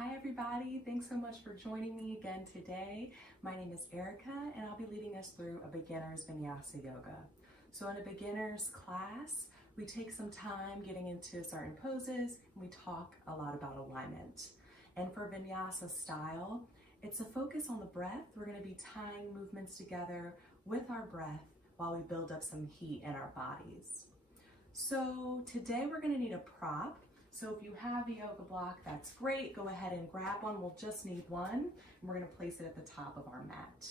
Hi everybody, thanks so much for joining me again today. My name is Erica and I'll be leading us through a beginner's Vinyasa Yoga. So in a beginner's class, we take some time getting into certain poses and we talk a lot about alignment. And for Vinyasa style, it's a focus on the breath. We're going to be tying movements together with our breath while we build up some heat in our bodies. So today we're going to need a prop. So if you have a yoga block, that's great. Go ahead and grab one. We'll just need one. And we're going to place it at the top of our mat.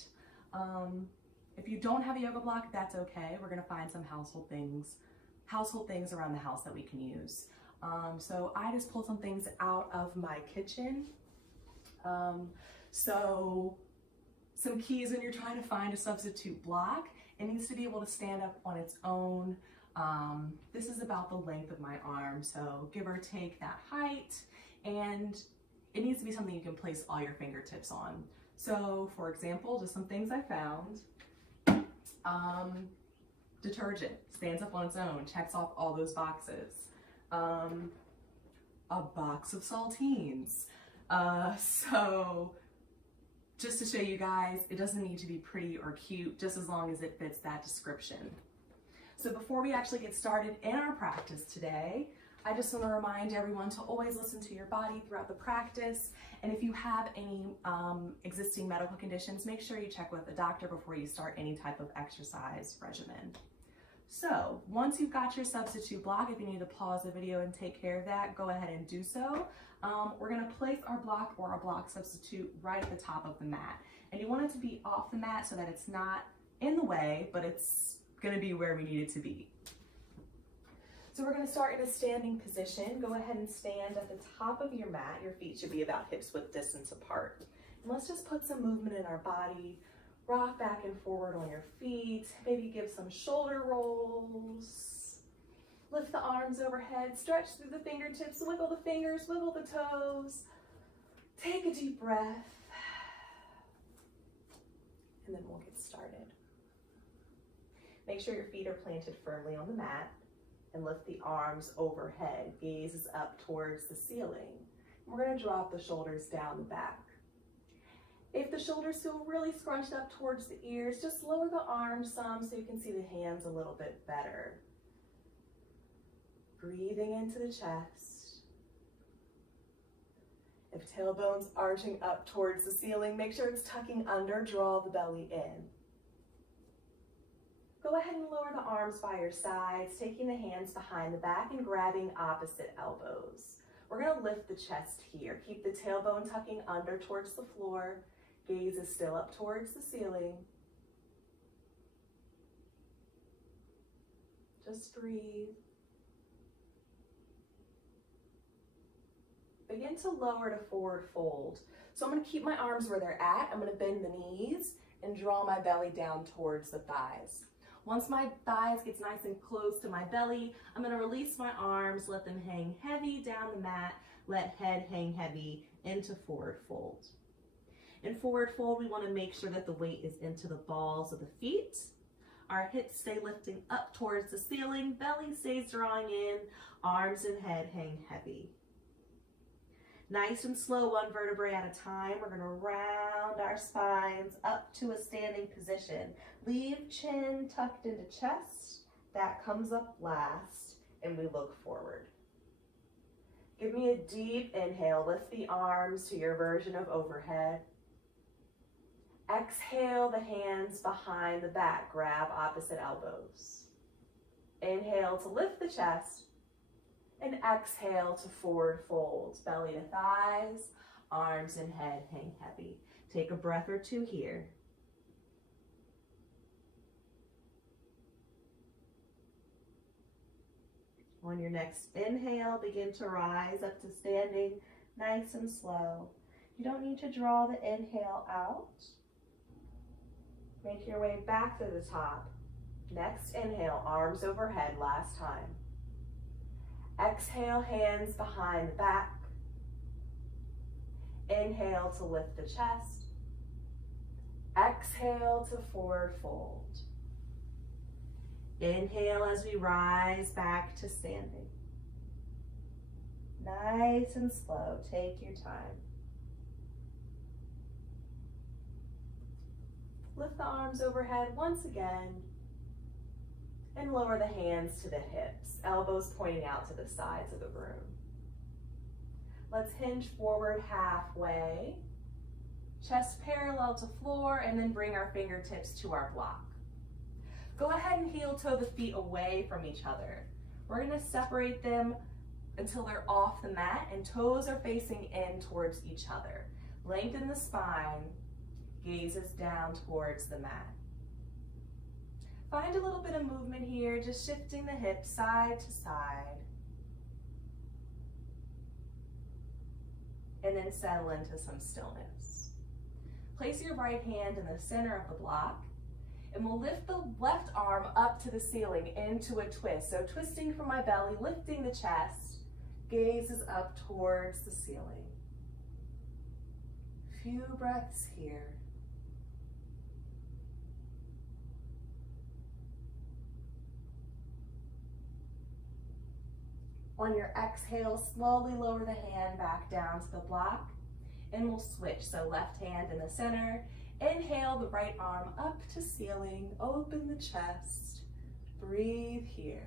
If you don't have a yoga block, that's okay. We're going to find some household things around the house that we can use. So I just pulled some things out of my kitchen. So some keys when you're trying to find a substitute block, it needs to be able to stand up on its own. This is about the length of my arm, so give or take that height, and it needs to be something you can place all your fingertips on. So for example, just some things I found. Detergent stands up on its own, checks off all those boxes. A box of saltines. So just to show you guys, it doesn't need to be pretty or cute, just as long as it fits that description. So before we actually get started in our practice today, I just want to remind everyone to always listen to your body throughout the practice. And if you have any existing medical conditions, make sure you check with a doctor before you start any type of exercise regimen. So once you've got your substitute block, if you need to pause the video and take care of that, go ahead and do so. We're going to place our block or our block substitute right at the top of the mat. And you want it to be off the mat so that it's not in the way, but it's going to be where we need it to be. So we're going to start in a standing position. Go ahead and stand at the top of your mat. Your feet should be about hips width distance apart. And let's just put some movement in our body. Rock back and forward on your feet. Maybe give some shoulder rolls. Lift the arms overhead. Stretch through the fingertips. Wiggle the fingers. Wiggle the toes. Take a deep breath. And then we'll get started. Make sure your feet are planted firmly on the mat and lift the arms overhead. Gaze is up towards the ceiling. We're going to drop the shoulders down the back. If the shoulders feel really scrunched up towards the ears, just lower the arms some so you can see the hands a little bit better. Breathing into the chest. If tailbone's arching up towards the ceiling, make sure it's tucking under, draw the belly in. Go ahead and lower the arms by your sides, taking the hands behind the back and grabbing opposite elbows. We're going to lift the chest here. Keep the tailbone tucking under towards the floor. Gaze is still up towards the ceiling. Just breathe. Begin to lower to forward fold. So I'm going to keep my arms where they're at. I'm going to bend the knees and draw my belly down towards the thighs. Once my thighs gets nice and close to my belly, I'm going to release my arms, let them hang heavy down the mat, let head hang heavy into forward fold. In forward fold, we want to make sure that the weight is into the balls of the feet. Our hips stay lifting up towards the ceiling, belly stays drawing in, arms and head hang heavy. Nice and slow, one vertebrae at a time. We're going to round our spines up to a standing position. Leave chin tucked into chest. That comes up last, and we look forward. Give me a deep inhale. Lift the arms to your version of overhead. Exhale the hands behind the back. Grab opposite elbows. Inhale to lift the chest. And exhale to forward fold, belly to thighs, arms and head hang heavy. Take a breath or two here. On your next inhale, begin to rise up to standing nice and slow. You don't need to draw the inhale out. Make your way back to the top. Next inhale, arms overhead, last time. Exhale, hands behind the back. Inhale to lift the chest. Exhale to forward fold. Inhale as we rise back to standing. Nice and slow, take your time. Lift the arms overhead once again and lower the hands to the hips, elbows pointing out to the sides of the room. Let's hinge forward halfway, chest parallel to floor, and then bring our fingertips to our block. Go ahead and heel toe the feet away from each other. We're gonna separate them until they're off the mat and toes are facing in towards each other. Lengthen the spine, gazes down towards the mat. Find a little bit of movement here, just shifting the hips side to side. And then settle into some stillness. Place your right hand in the center of the block, and we'll lift the left arm up to the ceiling into a twist. So twisting from my belly, lifting the chest, gazes up towards the ceiling. Few breaths here. On your exhale, slowly lower the hand back down to the block, and we'll switch. So left hand in the center. Inhale the right arm up to ceiling, open the chest, breathe here.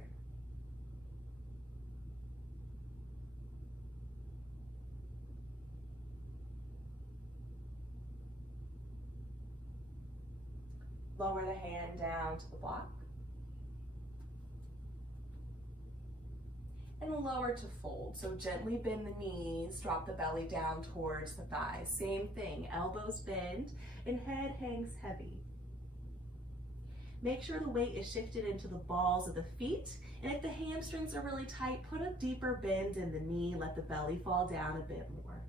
Lower the hand down to the block. And lower to fold. So gently bend the knees, drop the belly down towards the thighs. Same thing, elbows bend and head hangs heavy. Make sure the weight is shifted into the balls of the feet. And if the hamstrings are really tight, put a deeper bend in the knee, let the belly fall down a bit more.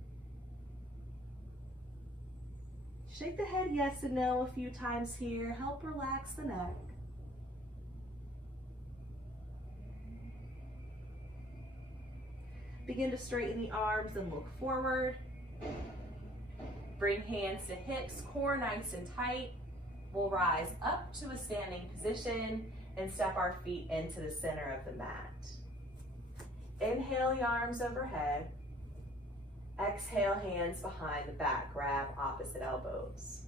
Shake the head yes and no a few times here. Help relax the neck. Begin to straighten the arms and look forward. Bring hands to hips, core nice and tight. We'll rise up to a standing position and step our feet into the center of the mat. Inhale the arms overhead. Exhale, hands behind the back, grab opposite elbows.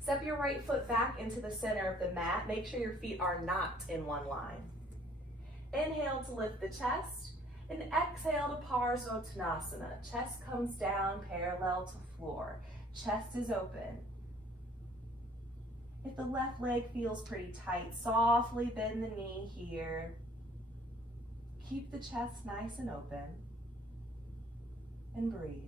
Step your right foot back into the center of the mat. Make sure your feet are not in one line. Inhale to lift the chest. And exhale to Parsvottanasana. Chest comes down parallel to floor. Chest is open. If the left leg feels pretty tight, softly bend the knee here. Keep the chest nice and open. And breathe.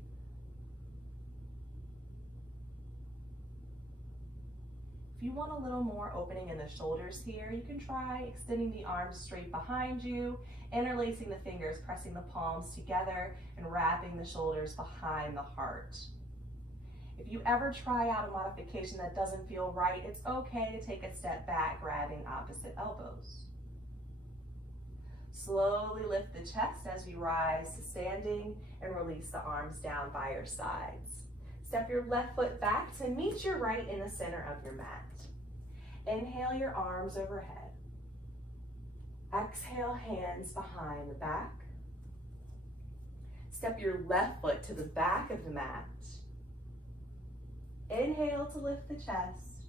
If you want a little more opening in the shoulders here, you can try extending the arms straight behind you, interlacing the fingers, pressing the palms together, and wrapping the shoulders behind the heart. If you ever try out a modification that doesn't feel right, it's okay to take a step back, grabbing opposite elbows. Slowly lift the chest as we rise to standing and release the arms down by your sides. Step your left foot back to meet your right in the center of your mat. Inhale your arms overhead. Exhale, hands behind the back. Step your left foot to the back of the mat. Inhale to lift the chest,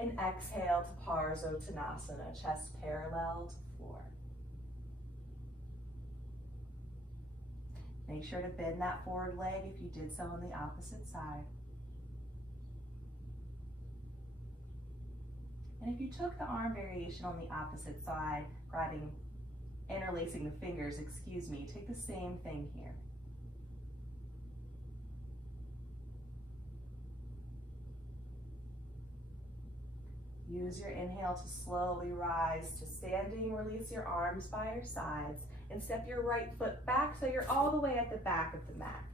and exhale to Parsvottanasana, chest parallel to floor. Make sure to bend that forward leg if you did so on the opposite side. And if you took the arm variation on the opposite side, interlacing the fingers, take the same thing here. Use your inhale to slowly rise to standing. Release your arms by your sides and step your right foot back so you're all the way at the back of the mat.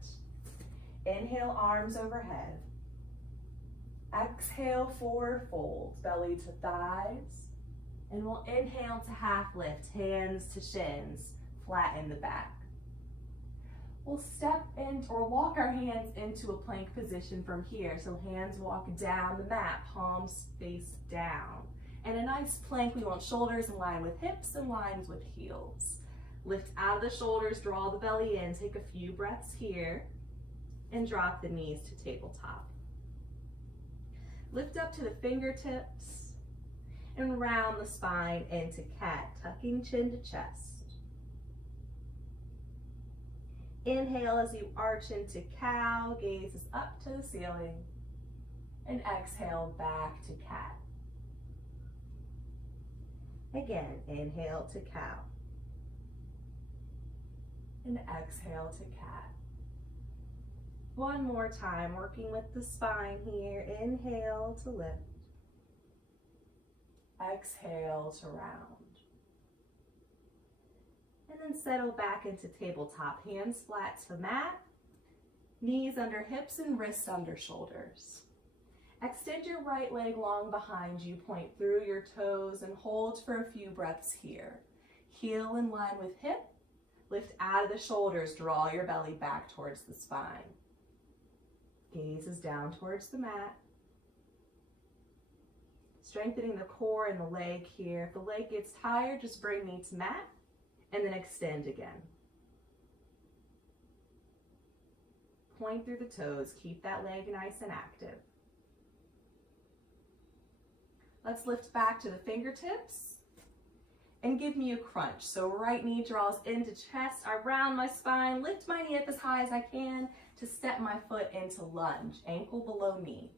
Inhale, arms overhead. Exhale, forward fold, belly to thighs. And we'll inhale to half lift, hands to shins, flatten the back. We'll step in or walk our hands into a plank position from here. So hands walk down the mat, palms face down. And a nice plank, we want shoulders in line with hips and lines with heels. Lift out of the shoulders, draw the belly in, take a few breaths here, and drop the knees to tabletop. Lift up to the fingertips and round the spine into cat, tucking chin to chest. Inhale as you arch into cow, gazes up to the ceiling, and exhale back to cat. Again, inhale to cow, and exhale to cat. One more time, working with the spine here. Inhale to lift. Exhale to round. And then settle back into tabletop. Hands flat to the mat. Knees under hips and wrists under shoulders. Extend your right leg long behind you. Point through your toes and hold for a few breaths here. Heel in line with hip. Lift out of the shoulders. Draw your belly back towards the spine. Gaze is down towards the mat. Strengthening the core and the leg here. If the leg gets tired, just bring knee to mat and then extend again. Point through the toes. Keep that leg nice and active. Let's lift back to the fingertips and give me a crunch. So right knee draws into chest. I round my spine, lift my knee up as high as I can to step my foot into lunge, ankle below knee.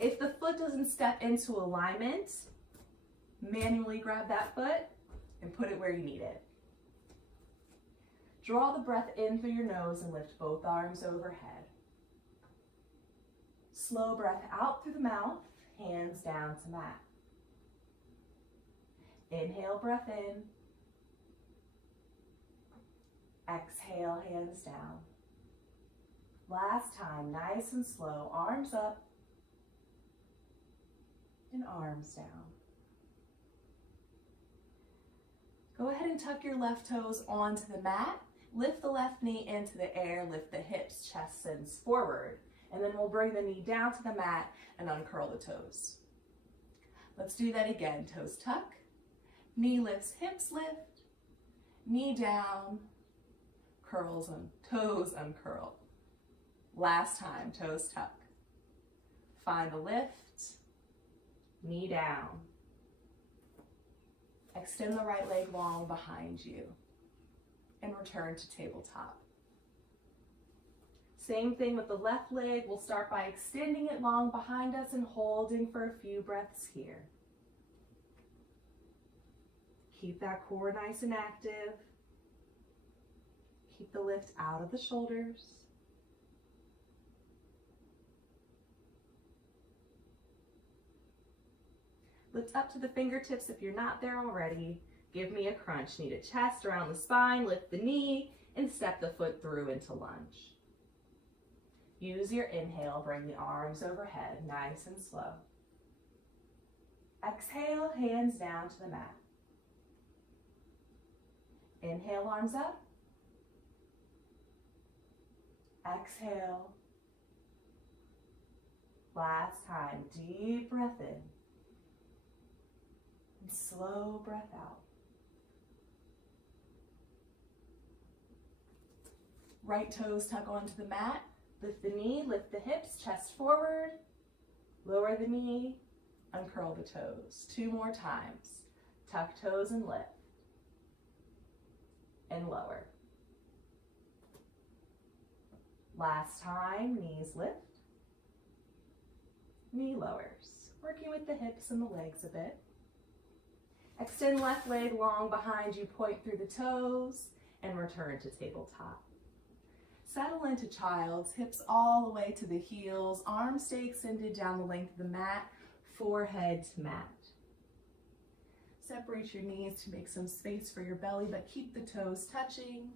If the foot doesn't step into alignment, manually grab that foot and put it where you need it. Draw the breath in through your nose and lift both arms overhead. Slow breath out through the mouth, hands down to mat. Inhale, breath in. Exhale, hands down. Last time, nice and slow, arms up and arms down. Go ahead and tuck your left toes onto the mat. Lift the left knee into the air, lift the hips, chest sends forward. And then we'll bring the knee down to the mat and uncurl the toes. Let's do that again. Toes tuck, knee lifts, hips lift, knee down, curls and toes uncurl. Last time, toes tuck. Find the lift, knee down. Extend the right leg long behind you and return to tabletop. Same thing with the left leg. We'll start by extending it long behind us and holding for a few breaths here. Keep that core nice and active. Keep the lift out of the shoulders. Lift up to the fingertips if you're not there already. Give me a crunch. Knee to chest, around the spine, lift the knee, and step the foot through into lunge. Use your inhale, bring the arms overhead, nice and slow. Exhale, hands down to the mat. Inhale, arms up. Exhale. Last time, deep breath in. And slow breath out. Right toes tuck onto the mat. Lift the knee, lift the hips, chest forward. Lower the knee, uncurl the toes. 2 more times. Tuck toes and lift. And lower. Last time, knees lift. Knee lowers. Working with the hips and the legs a bit. Extend left leg long behind you, point through the toes, and return to tabletop. Settle into child's, hips all the way to the heels, arms stay extended down the length of the mat, forehead to mat. Separate your knees to make some space for your belly, but keep the toes touching.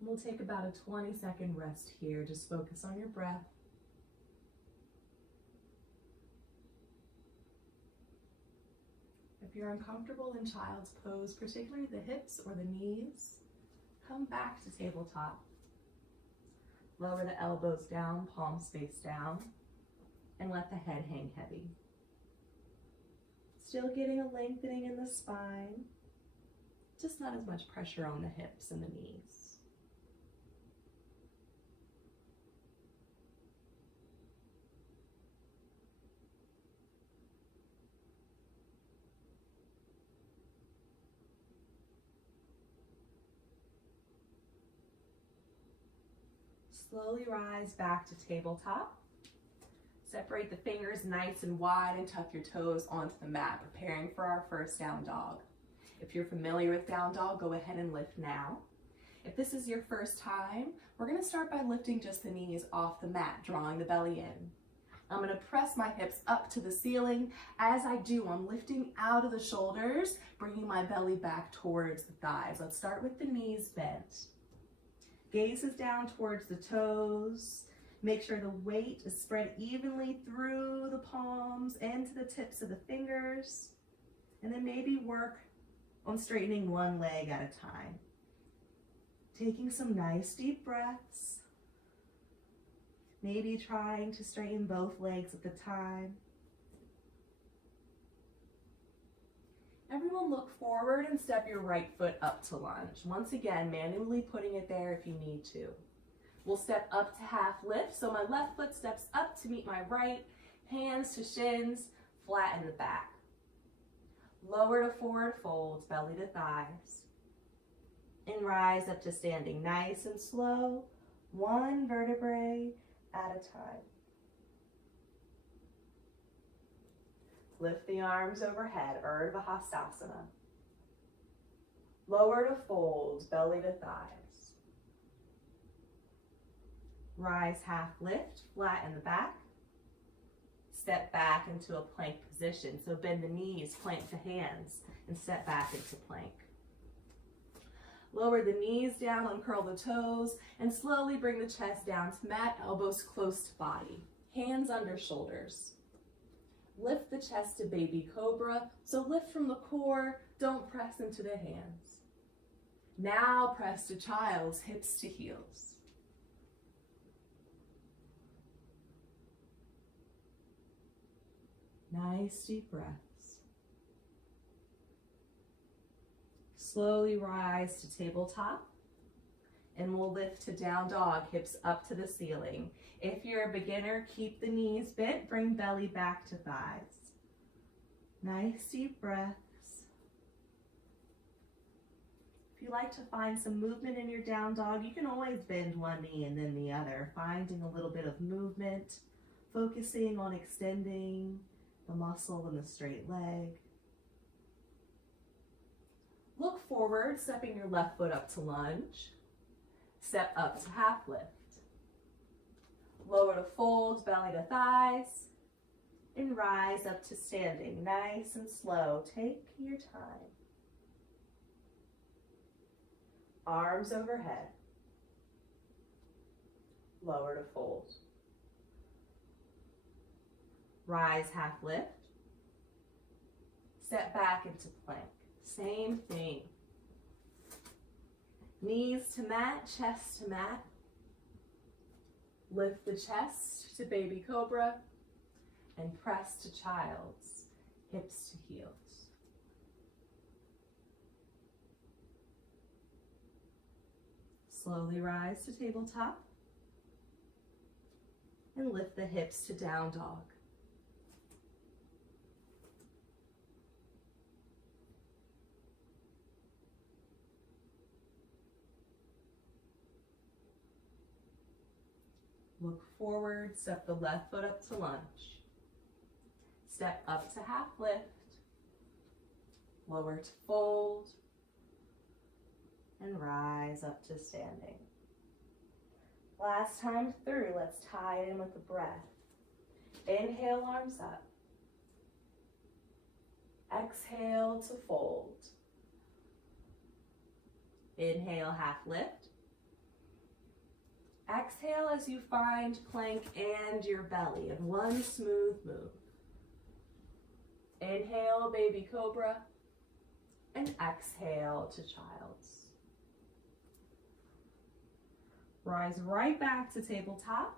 We'll take about a 20-second rest here. Just focus on your breath. If you're uncomfortable in child's pose, particularly the hips or the knees, come back to tabletop. Lower the elbows down, palms face down, and let the head hang heavy. Still getting a lengthening in the spine, just not as much pressure on the hips and the knees. Slowly rise back to tabletop. Separate the fingers nice and wide and tuck your toes onto the mat, preparing for our first down dog. If you're familiar with down dog, go ahead and lift now. If this is your first time, we're going to start by lifting just the knees off the mat, drawing the belly in. I'm going to press my hips up to the ceiling. As I do, I'm lifting out of the shoulders, bringing my belly back towards the thighs. Let's start with the knees bent. Gaze is down towards the toes. Make sure the weight is spread evenly through the palms and to the tips of the fingers. And then maybe work on straightening one leg at a time. Taking some nice deep breaths. Maybe trying to straighten both legs at the time. Everyone look forward and step your right foot up to lunge. Once again, manually putting it there if you need to. We'll step up to half lift, so my left foot steps up to meet my right, hands to shins, flatten the back. Lower to forward fold, belly to thighs. And rise up to standing nice and slow, one vertebrae at a time. Lift the arms overhead, Urdhva Hastasana. Lower to fold, belly to thighs. Rise half lift, flatten the back. Step back into a plank position. So bend the knees, plank the hands, and step back into plank. Lower the knees down, uncurl the toes, and slowly bring the chest down to mat, elbows close to body. Hands under shoulders. Lift the chest to baby cobra. So lift from the core, don't press into the hands. Now press to child's, hips to heels. Nice deep breaths. Slowly rise to tabletop, and we'll lift to down dog, hips up to the ceiling. If you're a beginner, keep the knees bent, bring belly back to thighs. Nice deep breaths. If you like to find some movement in your down dog, you can always bend one knee and then the other, finding a little bit of movement, focusing on extending the muscle in the straight leg. Look forward, stepping your left foot up to lunge. Step up to half lift. Lower to fold, belly to thighs. And rise up to standing, nice and slow. Take your time. Arms overhead. Lower to fold. Rise half lift. Step back into plank. Same thing. Knees to mat, chest to mat. Lift the chest to baby cobra and press to child's, hips to heels. Slowly rise to tabletop and lift the hips to down dog. Look forward, step the left foot up to lunge. Step up to half lift. Lower to fold. And rise up to standing. Last time through, let's tie it in with a breath. Inhale, arms up. Exhale to fold. Inhale, half lift. Exhale as you find plank and your belly in one smooth move. Inhale, baby cobra, and exhale to child's. Rise right back to tabletop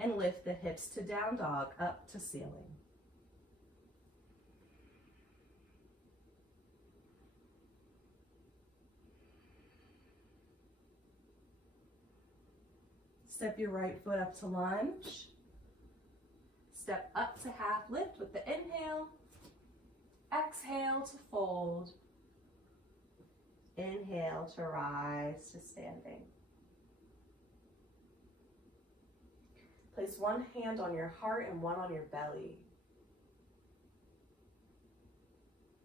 and lift the hips to down dog up to ceiling. Step your right foot up to lunge. Step up to half lift with the inhale. Exhale to fold. Inhale to rise to standing. Place one hand on your heart and one on your belly.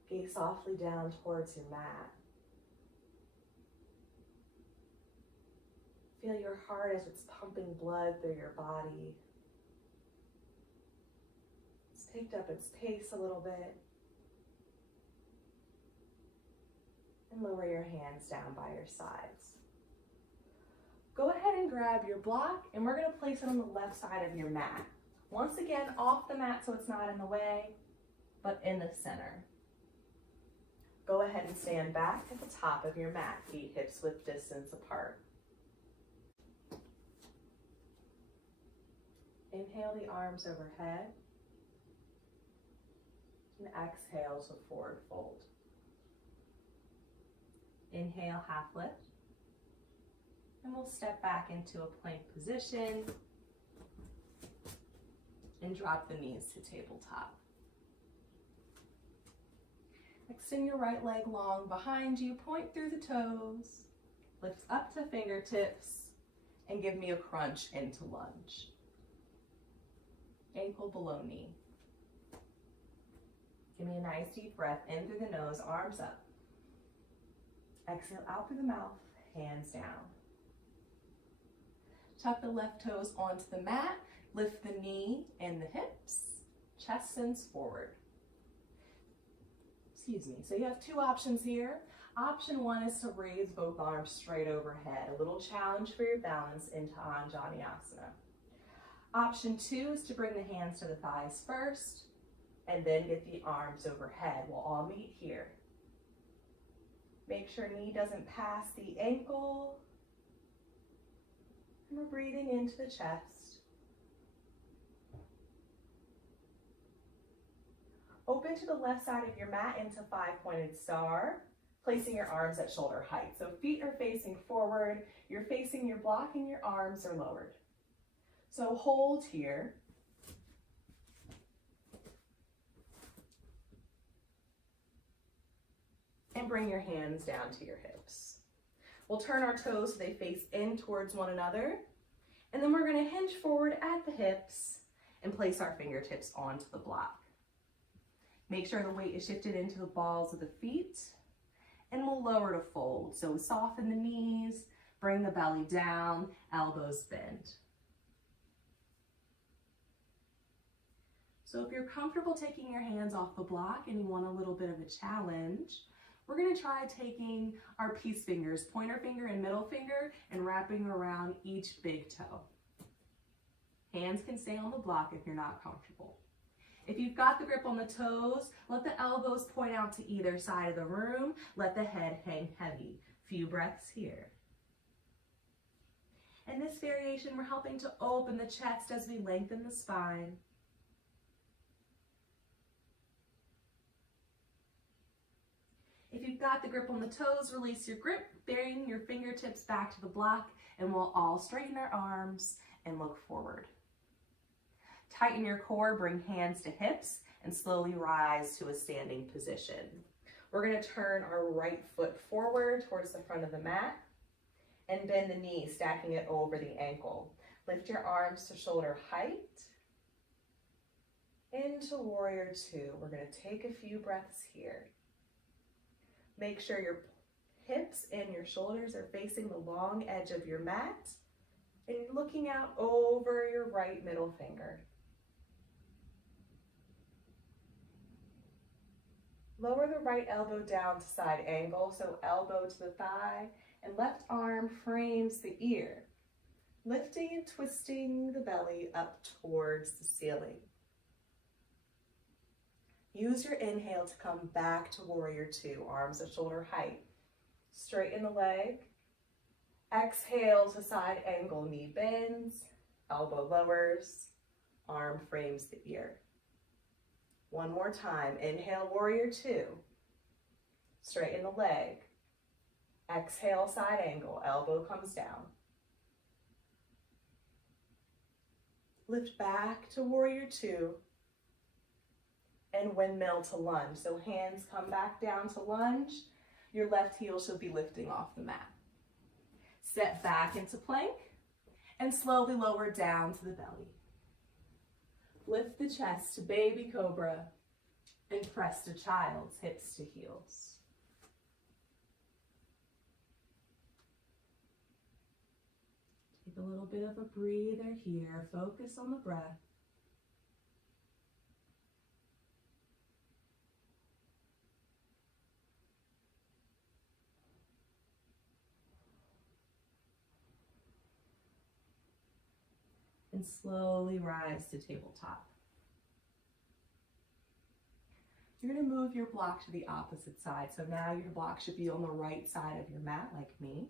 Gaze softly down towards your mat. Feel your heart as it's pumping blood through your body. It's picked up its pace a little bit. And lower your hands down by your sides. Go ahead and grab your block, and we're going to place it on the left side of your mat. Once again, off the mat so it's not in the way, but in the center. Go ahead and stand back at the top of your mat, feet hips width distance apart. Inhale the arms overhead, and exhale to forward fold. Inhale, half lift, and we'll step back into a plank position and drop the knees to tabletop. Extend your right leg long behind you, point through the toes, lift up to fingertips, and give me a crunch into lunge. Ankle below knee. Give me a nice deep breath in through the nose, arms up. Exhale out through the mouth, hands down. Tuck the left toes onto the mat, lift the knee and the hips, chest sends forward. Excuse me. So you have two options here. Option one is to raise both arms straight overhead, a little challenge for your balance into Anjaneyasana. Option two is to bring the hands to the thighs first, and then get the arms overhead. We'll all meet here. Make sure knee doesn't pass the ankle. And we're breathing into the chest. Open to the left side of your mat into five-pointed star, placing your arms at shoulder height. So feet are facing forward, you're facing your block, and your arms are lowered. So hold here. And bring your hands down to your hips. We'll turn our toes so they face in towards one another. And then we're going to hinge forward at the hips and place our fingertips onto the block. Make sure the weight is shifted into the balls of the feet. And we'll lower to fold. So soften the knees, bring the belly down, elbows bend. So if you're comfortable taking your hands off the block and you want a little bit of a challenge, we're going to try taking our peace fingers, pointer finger and middle finger, and wrapping around each big toe. Hands can stay on the block if you're not comfortable. If you've got the grip on the toes, let the elbows point out to either side of the room. Let the head hang heavy. Few breaths here. In this variation, we're helping to open the chest as we lengthen the spine. If you've got the grip on the toes, release your grip, bring your fingertips back to the block, and we'll all straighten our arms and look forward. Tighten your core, bring hands to hips, and slowly rise to a standing position. We're going to turn our right foot forward towards the front of the mat and bend the knee, stacking it over the ankle. Lift your arms to shoulder height. Into Warrior Two. We're going to take a few breaths here. Make sure your hips and your shoulders are facing the long edge of your mat and you're looking out over your right middle finger. Lower the right elbow down to side angle, so elbow to the thigh, and left arm frames the ear, lifting and twisting the belly up towards the ceiling. Use your inhale to come back to Warrior Two, arms at shoulder height. Straighten the leg. Exhale to side angle, knee bends, elbow lowers, arm frames the ear. One more time. Inhale, Warrior Two. Straighten the leg. Exhale, side angle, elbow comes down. Lift back to Warrior Two. And windmill to lunge. So hands come back down to lunge. Your left heel should be lifting off the mat. Step back into plank and slowly lower down to the belly. Lift the chest to baby cobra and press to child's hips to heels. Take a little bit of a breather here. Focus on the breath. And slowly rise to tabletop. You're going to move your block to the opposite side. So now your block should be on the right side of your mat, like me.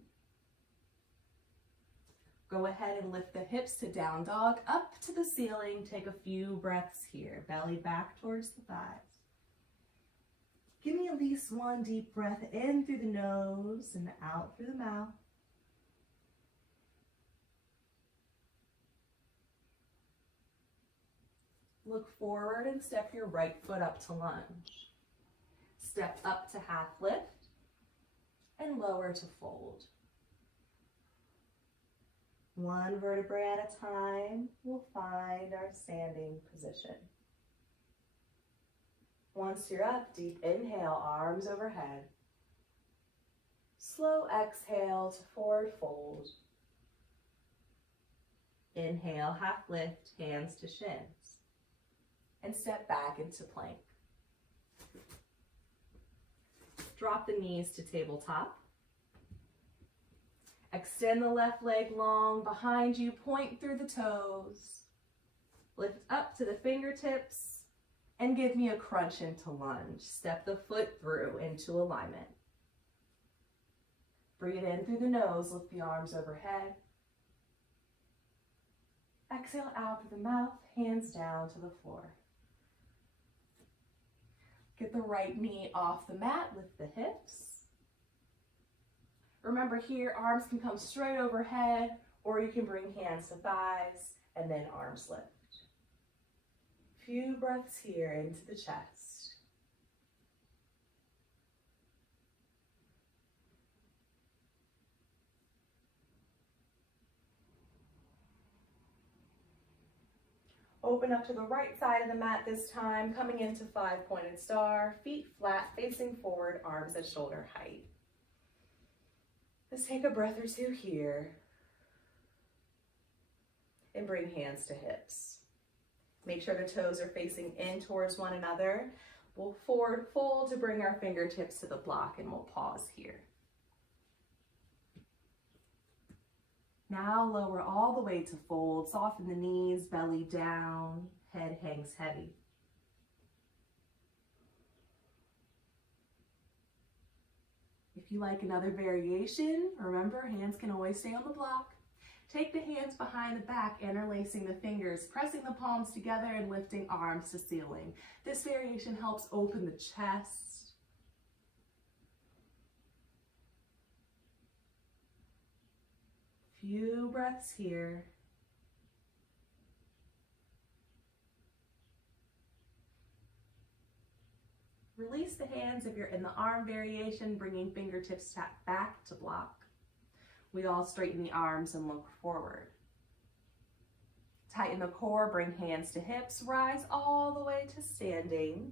Go ahead and lift the hips to down dog, up to the ceiling. Take a few breaths here. Belly back towards the thighs. Give me at least one deep breath in through the nose and out through the mouth. Look forward and step your right foot up to lunge. Step up to half lift and lower to fold. One vertebrae at a time, we'll find our standing position. Once you're up, deep inhale, arms overhead. Slow exhale to forward fold. Inhale, half lift, hands to shins. And step back into plank. Drop the knees to tabletop. Extend the left leg long behind you, point through the toes. Lift up to the fingertips and give me a crunch into lunge. Step the foot through into alignment. Breathe in through the nose, lift the arms overhead. Exhale out through the mouth, hands down to the floor. Get the right knee off the mat, lift the hips. Remember here, arms can come straight overhead, or you can bring hands to thighs and then arms lift. Few breaths here into the chest. Open up to the right side of the mat this time, coming into 5-pointed star, feet flat, facing forward, arms at shoulder height. Let's take a breath or two here. And bring hands to hips. Make sure the toes are facing in towards one another. We'll forward fold to bring our fingertips to the block, and we'll pause here. Now lower all the way to fold, soften the knees, belly down, head hangs heavy. If you like another variation, remember hands can always stay on the block. Take the hands behind the back, interlacing the fingers, pressing the palms together and lifting arms to ceiling. This variation helps open the chest. Few breaths here. Release the hands if you're in the arm variation, bringing fingertips back to block. We all straighten the arms and look forward. Tighten the core, bring hands to hips, rise all the way to standing.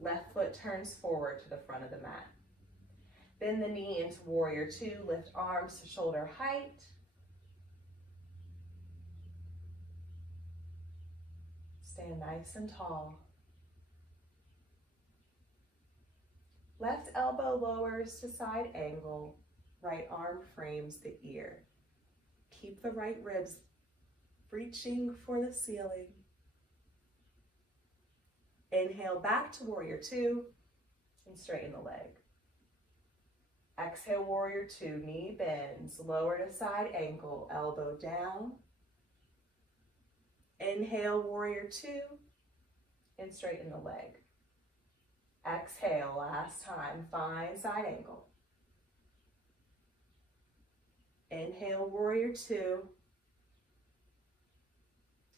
Left foot turns forward to the front of the mat. Bend the knee into warrior two, lift arms to shoulder height. Stand nice and tall. Left elbow lowers to side angle. Right arm frames the ear. Keep the right ribs reaching for the ceiling. Inhale back to warrior two and straighten the leg. Exhale, warrior two, knee bends, lower to side ankle, elbow down. Inhale, warrior two, and straighten the leg. Exhale, last time, find side ankle. Inhale, warrior two.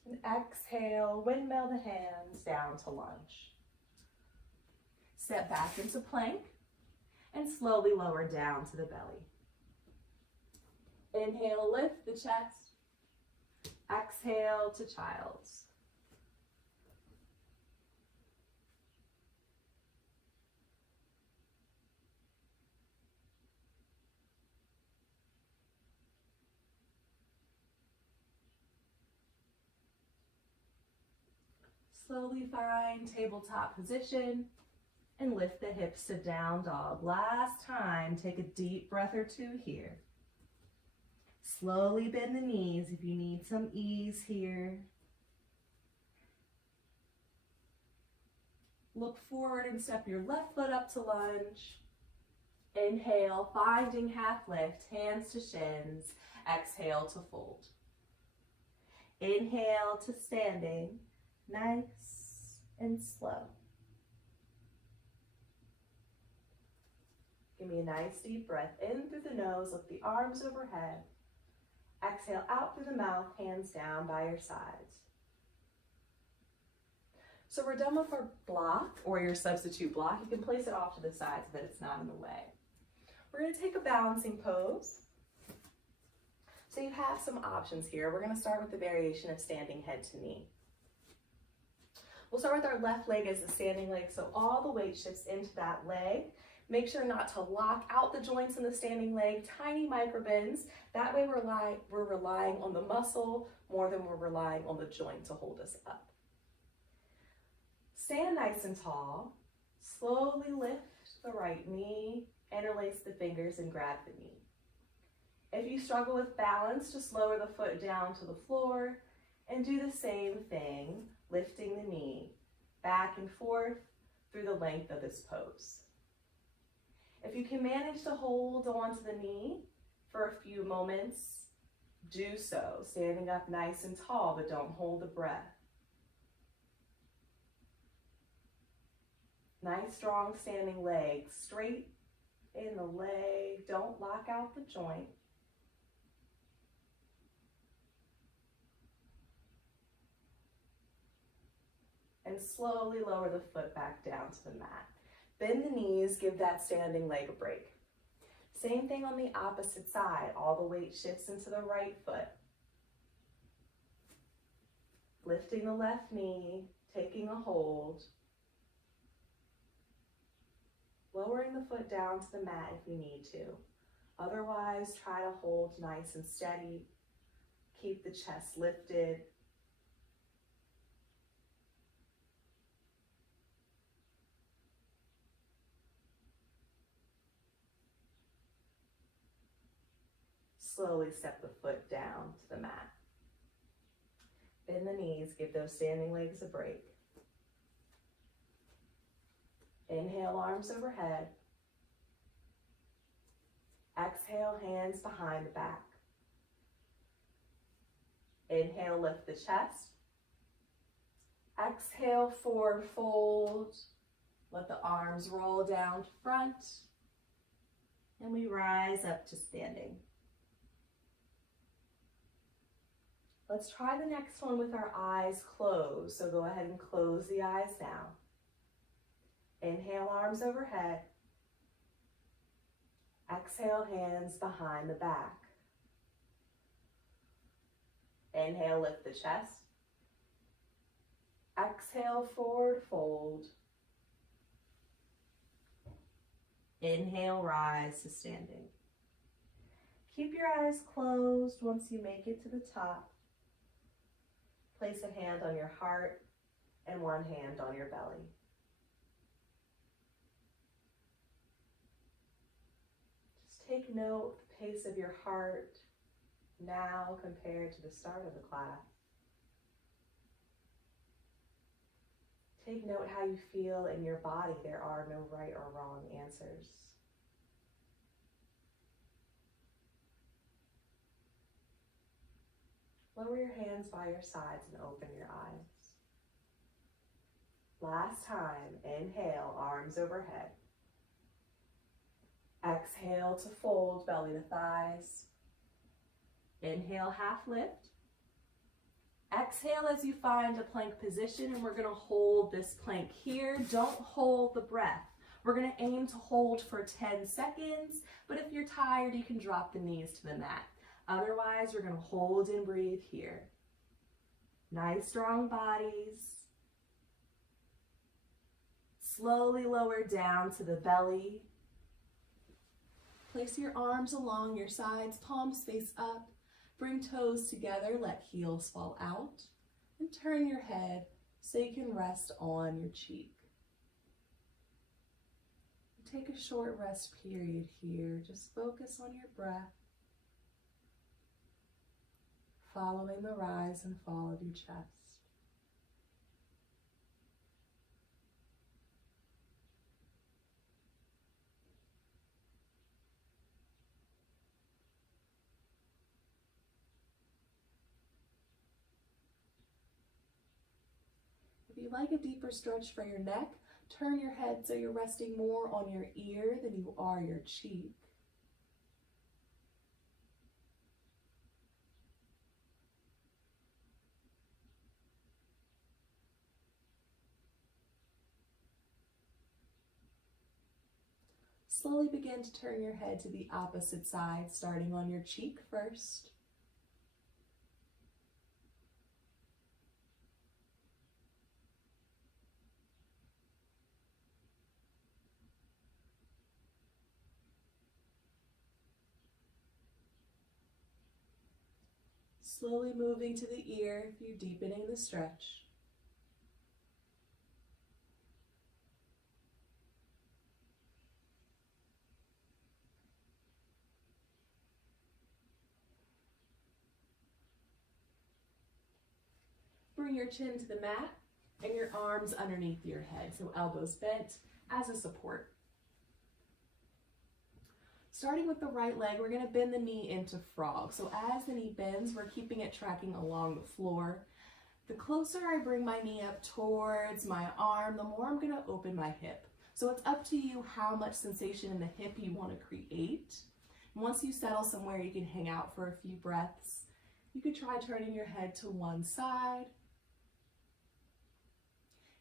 And exhale, windmill the hands down to lunge. Step back into plank and slowly lower down to the belly. Inhale, lift the chest. Exhale to child's. Slowly find tabletop position and lift the hips to down dog. Last time, take a deep breath or two here. Slowly bend the knees if you need some ease here. Look forward and step your left foot up to lunge. Inhale, finding half lift, hands to shins. Exhale to fold. Inhale to standing, nice and slow. Give me a nice deep breath in through the nose, lift the arms overhead. Exhale out through the mouth, hands down by your sides. So we're done with our block or your substitute block. You can place it off to the side so that it's not in the way. We're going to take a balancing pose. So you have some options here. We're going to start with the variation of standing head to knee. We'll start with our left leg as the standing leg, so all the weight shifts into that leg. Make sure not to lock out the joints in the standing leg, tiny micro bends. That way we're relying on the muscle more than we're relying on the joint to hold us up. Stand nice and tall. Slowly lift the right knee, interlace the fingers and grab the knee. If you struggle with balance, just lower the foot down to the floor and do the same thing, lifting the knee back and forth through the length of this pose. If you can manage to hold onto the knee for a few moments, do so, standing up nice and tall, but don't hold the breath. Nice, strong standing leg, straight in the leg. Don't lock out the joint. And slowly lower the foot back down to the mat. Bend the knees, give that standing leg a break. Same thing on the opposite side. All the weight shifts into the right foot. Lifting the left knee, taking a hold. Lowering the foot down to the mat if you need to. Otherwise, try to hold nice and steady. Keep the chest lifted. Slowly step the foot down to the mat. Bend the knees, give those standing legs a break. Inhale, arms overhead. Exhale, hands behind the back. Inhale, lift the chest. Exhale, forward fold. Let the arms roll down front. And we rise up to standing. Let's try the next one with our eyes closed. So go ahead and close the eyes now. Inhale, arms overhead. Exhale, hands behind the back. Inhale, lift the chest. Exhale, forward fold. Inhale, rise to standing. Keep your eyes closed once you make it to the top. Place a hand on your heart and one hand on your belly. Just take note of the pace of your heart now compared to the start of the class. Take note how you feel in your body. There are no right or wrong answers. Lower your hands by your sides and open your eyes. Last time, inhale, arms overhead. Exhale to fold, belly to thighs. Inhale, half lift. Exhale as you find a plank position, and we're going to hold this plank here. Don't hold the breath. We're going to aim to hold for 10 seconds, but if you're tired, you can drop the knees to the mat. Otherwise, we're going to hold and breathe here. Nice, strong bodies. Slowly lower down to the belly. Place your arms along your sides, palms face up. Bring toes together, let heels fall out. And turn your head so you can rest on your cheek. Take a short rest period here. Just focus on your breath, following the rise and fall of your chest. If you'd like a deeper stretch for your neck, turn your head so you're resting more on your ear than you are your cheek. Slowly begin to turn your head to the opposite side, starting on your cheek first. Slowly moving to the ear if you're deepening the stretch. Bring your chin to the mat and your arms underneath your head, so elbows bent as a support. Starting with the right leg, we're going to bend the knee into frog. So as the knee bends, we're keeping it tracking along the floor. The closer I bring my knee up towards my arm, the more I'm going to open my hip. So it's up to you how much sensation in the hip you want to create. And once you settle somewhere, you can hang out for a few breaths. You could try turning your head to one side.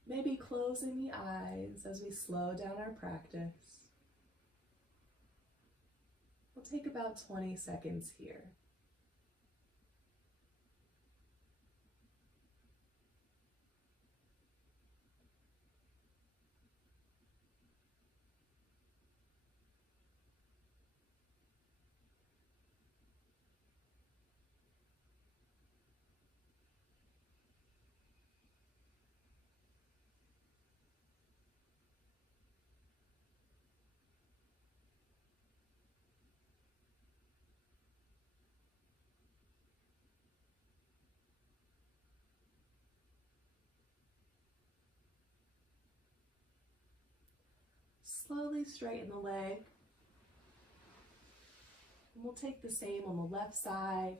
Maybe closing the eyes as we slow down our practice. We'll take about 20 seconds here. Slowly straighten the leg. And we'll take the same on the left side.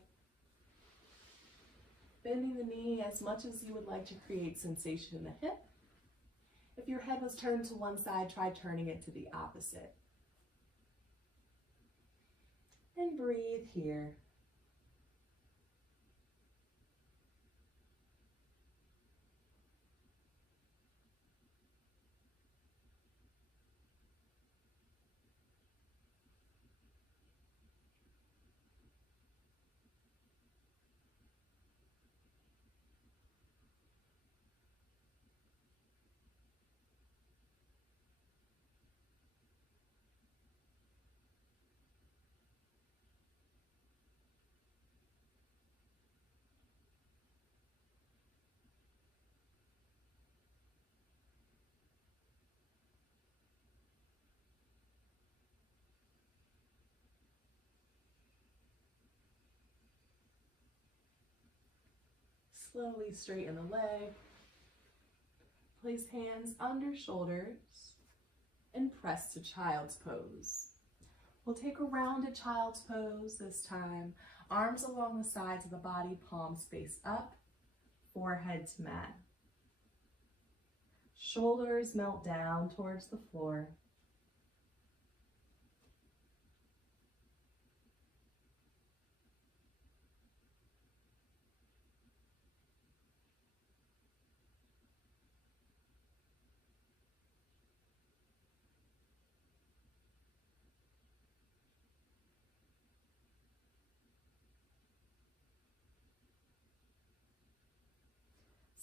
Bending the knee as much as you would like to create sensation in the hip. If your head was turned to one side, try turning it to the opposite. And breathe here. Slowly straighten the leg. Place hands under shoulders and press to child's pose. We'll take a rounded child's pose this time. Arms along the sides of the body, palms face up, forehead to mat. Shoulders melt down towards the floor.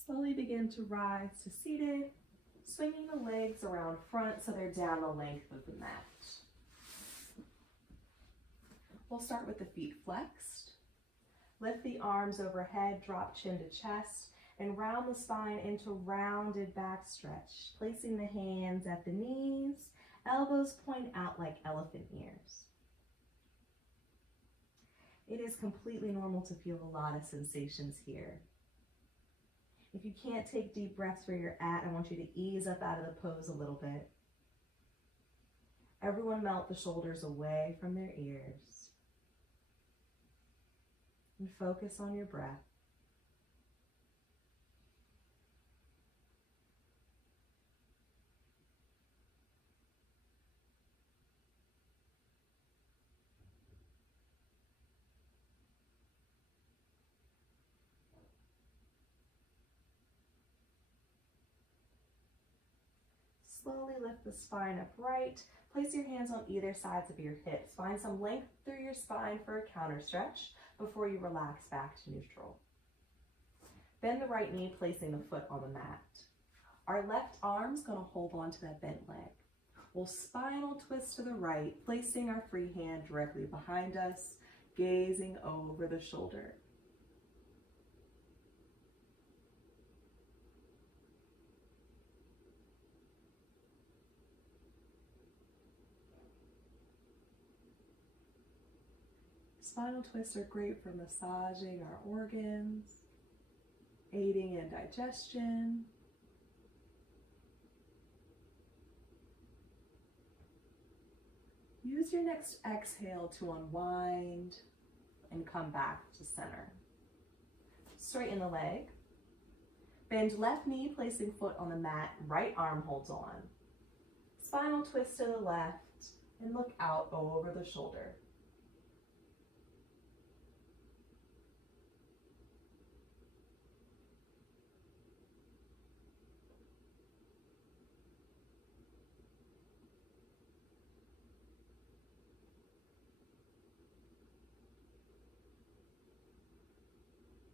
Slowly begin to rise to seated, swinging the legs around front so they're down the length of the mat. We'll start with the feet flexed. Lift the arms overhead, drop chin to chest, And round the spine into rounded back stretch, placing the hands at the knees, elbows point out like elephant ears. It is completely normal to feel a lot of sensations here. If you can't take deep breaths where you're at, I want you to ease up out of the pose a little bit. Everyone melt the shoulders away from their ears. And focus on your breath. Slowly lift the spine upright. Place your hands on either sides of your hips. Find some length through your spine for a counter stretch before you relax back to neutral. Bend the right knee, placing the foot on the mat. Our left arm's gonna hold on to that bent leg. We'll spinal twist to the right, placing our free hand directly behind us, gazing over the shoulder. Spinal twists are great for massaging our organs, aiding in digestion. Use your next exhale to unwind and come back to center. Straighten the leg. Bend left knee, placing foot on the mat, right arm holds on. Spinal twist to the left and look out over the shoulder.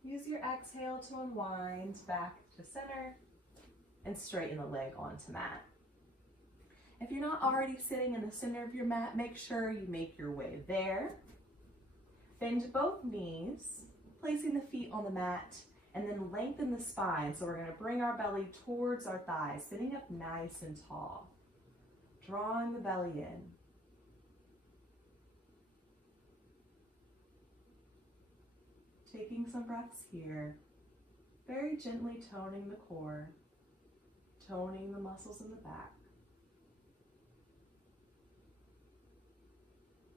Use your exhale to unwind back to center and straighten the leg onto mat. If you're not already sitting in the center of your mat, make sure you make your way there. Bend both knees, placing the feet on the mat, and then lengthen the spine. So we're going to bring our belly towards our thighs, sitting up nice and tall, drawing the belly in. Taking some breaths here, very gently toning the core, toning the muscles in the back.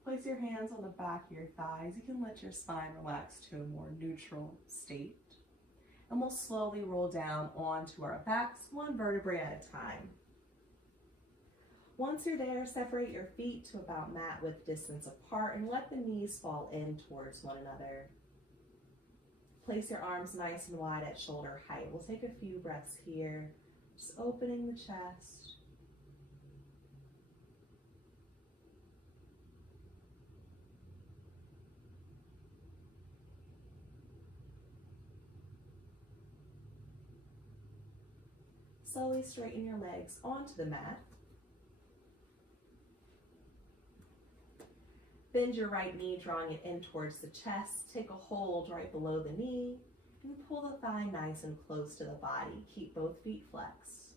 Place your hands on the back of your thighs. You can let your spine relax to a more neutral state. And we'll slowly roll down onto our backs, one vertebrae at a time. Once you're there, separate your feet to about mat width distance apart and let the knees fall in towards one another. Place your arms nice and wide at shoulder height. We'll take a few breaths here, just opening the chest. Slowly straighten your legs onto the mat. Bend your right knee, drawing it in towards the chest. Take a hold right below the knee and pull the thigh nice and close to the body. Keep both feet flexed.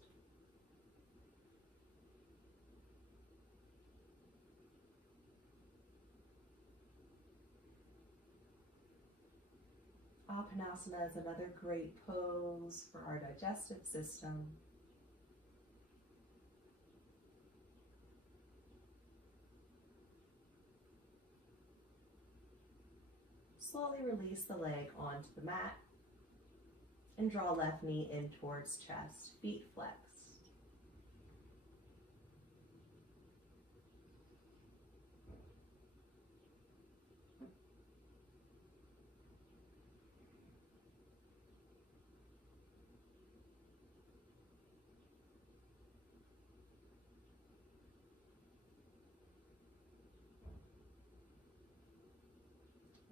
Apanasana is another great pose for our digestive system. Slowly release the leg onto the mat and draw left knee in towards chest, feet flexed.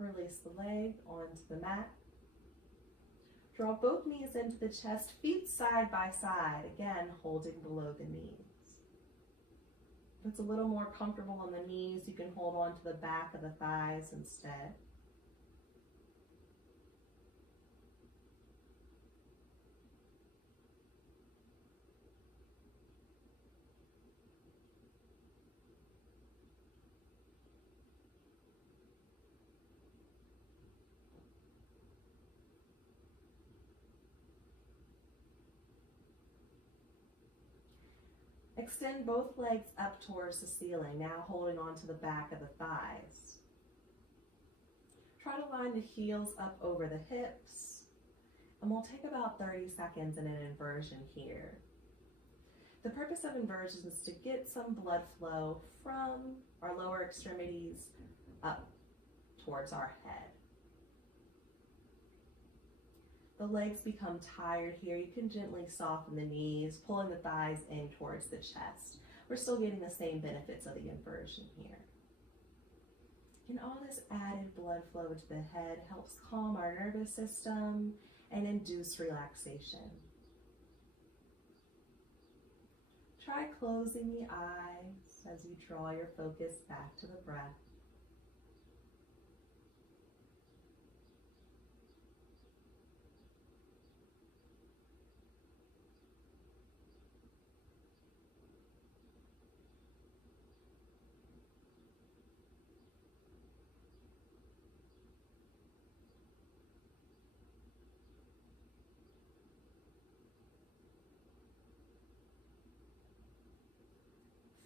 Release the leg onto the mat. Draw both knees into the chest, feet side by side, again holding below the knees. If it's a little more comfortable on the knees, you can hold on to the back of the thighs instead. Extend both legs up towards the ceiling, now holding on to the back of the thighs. Try to line the heels up over the hips, and we'll take about 30 seconds in an inversion here. The purpose of inversions is to get some blood flow from our lower extremities up towards our head. The legs become tired here. You can gently soften the knees, pulling the thighs in towards the chest. We're still getting the same benefits of the inversion here. And all this added blood flow to the head helps calm our nervous system and induce relaxation. Try closing the eyes as you draw your focus back to the breath.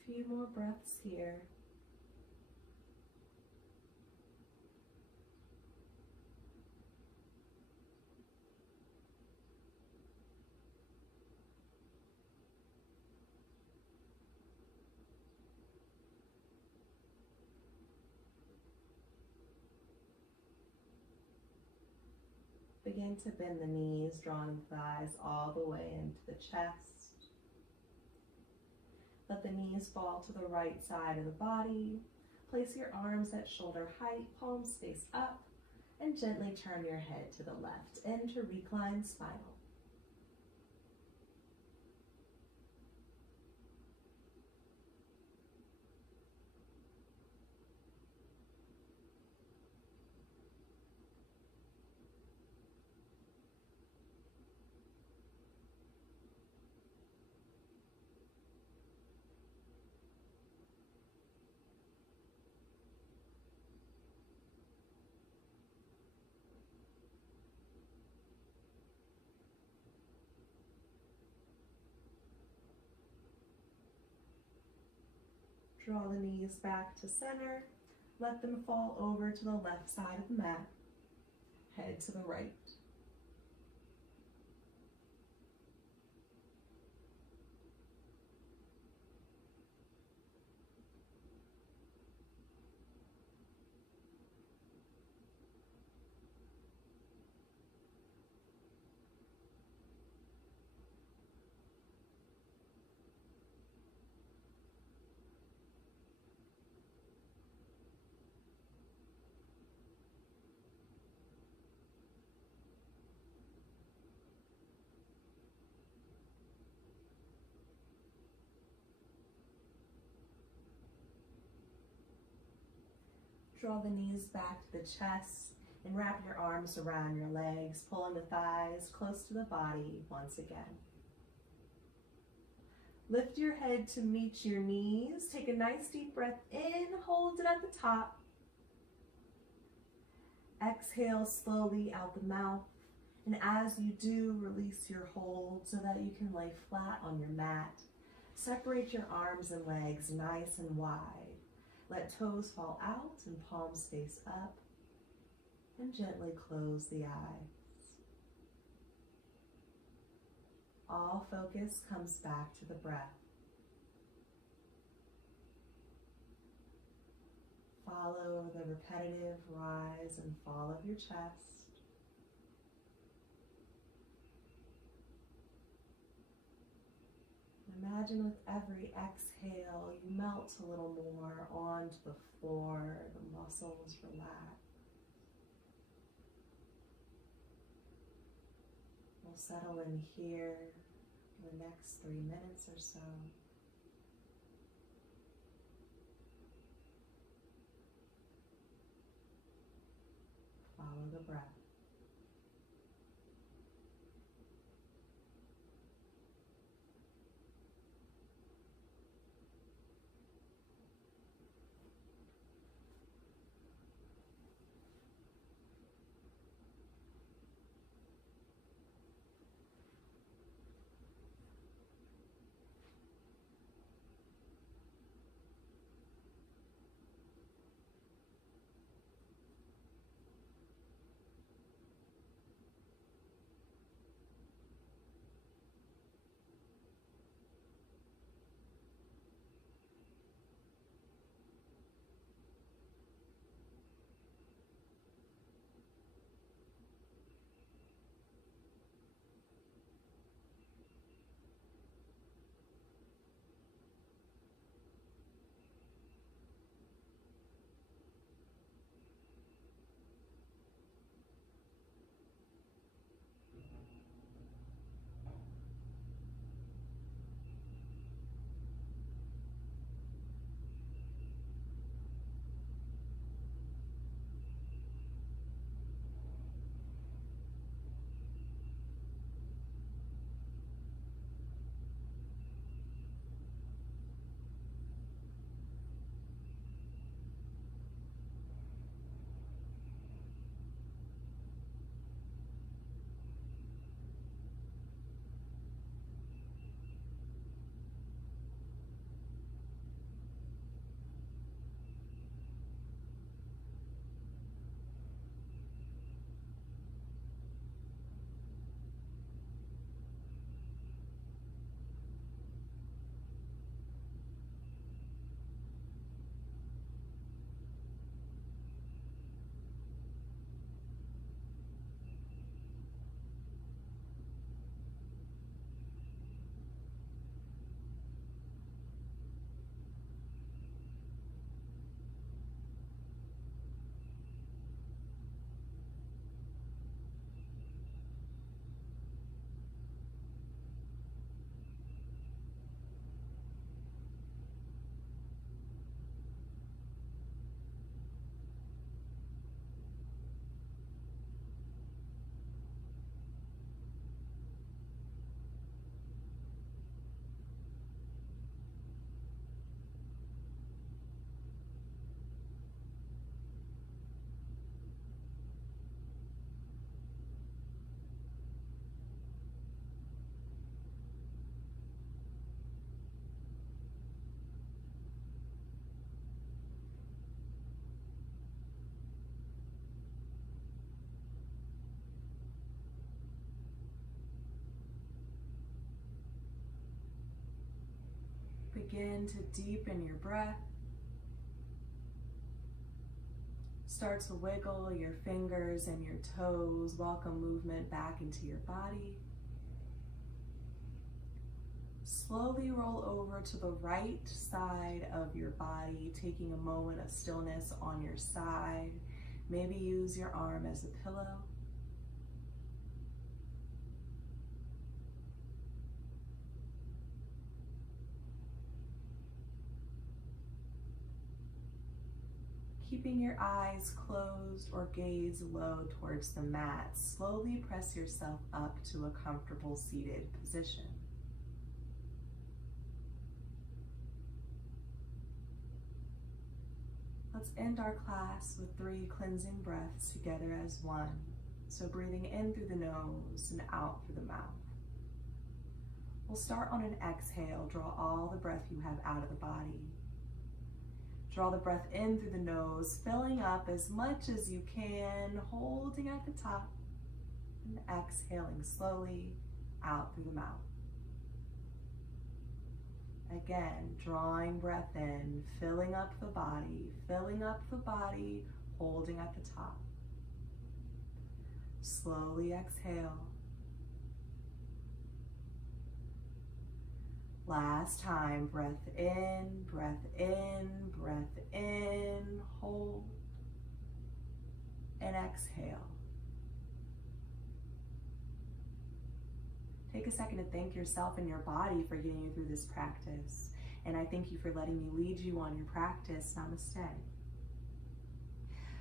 Few more breaths here. Begin to bend the knees, drawing the thighs all the way into the chest. Let the knees fall to the right side of the body. Place your arms at shoulder height, palms face up, and gently turn your head to the left into reclined spinal. Draw the knees back to center. Let them fall over to the left side of the mat. Head to the right. Draw the knees back to the chest and wrap your arms around your legs, pulling the thighs close to the body once again. Lift your head to meet your knees. Take a nice deep breath in, hold it at the top. Exhale slowly out the mouth. And as you do, release your hold so that you can lay flat on your mat. Separate your arms and legs nice and wide. Let toes fall out and palms face up. And gently close the eyes. All focus comes back to the breath. Follow the repetitive rise and fall of your chest. Imagine with every exhale, you melt a little more onto the floor, the muscles relax. We'll settle in here for the next 3 minutes or so. Follow the breath. begin to deepen your breath. Start to wiggle your fingers and your toes. Welcome movement back into your body. Slowly roll over to the right side of your body, taking a moment of stillness on your side. Maybe use your arm as a pillow. Keeping your eyes closed or gaze low towards the mat, slowly press yourself up to a comfortable seated position. Let's end our class with 3 cleansing breaths together as one. So breathing in through the nose and out through the mouth. We'll start on an exhale. Draw all the breath you have out of the body. Draw the breath in through the nose, filling up as much as you can, holding at the top, and exhaling slowly out through the mouth. Again, drawing breath in, filling up the body, holding at the top. Slowly exhale. Last time, breath in, hold, and exhale. Take a second to thank yourself and your body for getting you through this practice. And I thank you for letting me lead you on your practice. Namaste.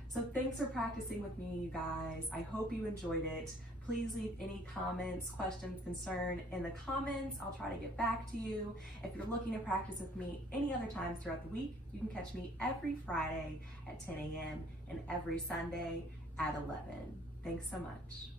So thanks for practicing with me, you guys. I hope you enjoyed it. Please leave any comments, questions, concern in the comments. I'll try to get back to you. If you're looking to practice with me any other times throughout the week, you can catch me every Friday at 10 a.m. and every Sunday at 11. Thanks so much.